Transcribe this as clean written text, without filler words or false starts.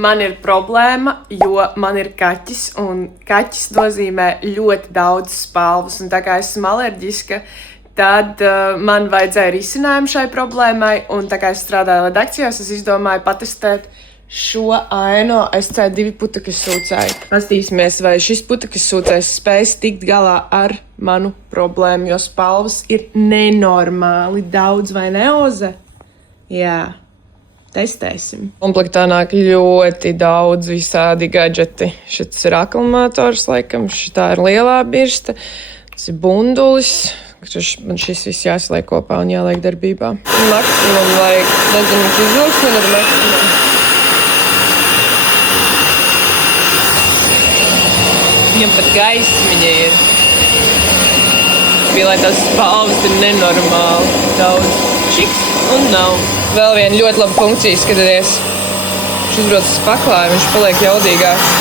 Man ir problēma, jo man ir kaķis, un kaķis nozīmē ļoti daudz spalvas, un tā kā esmu alerģiska, tad man vajadzēja risinājumu šai problēmai, un tā kā es strādāju redakcijās, es izdomāju patestēt šo aino SC2 putekļu sūcēju. Pastīsimies, vai šis putekļu sūcējs spēs tikt galā ar manu problēmu, jo spalvas ir nenormāli daudz, vai ne, Oze? Jā. Testēsim. Komplektā nāk ļoti daudz visādi gadžeti. Šis ir akumulators, laikam, šitā ir lielā birsta, tas ir bundulis. Man šis viss jāsaliek kopā un jāliek darbībā. Maksimum vajag, nezinu, viņš izvilks man ar maksimum. Viņam pat gaismiņa ir. Bija, lai tās spalvas ir nenormāli daudz. Čiks un nav. Vēl viena ļoti laba funkcija, skatieties. Viņš uzbrauc uz paklāju, viņš paliek jaudīgāks.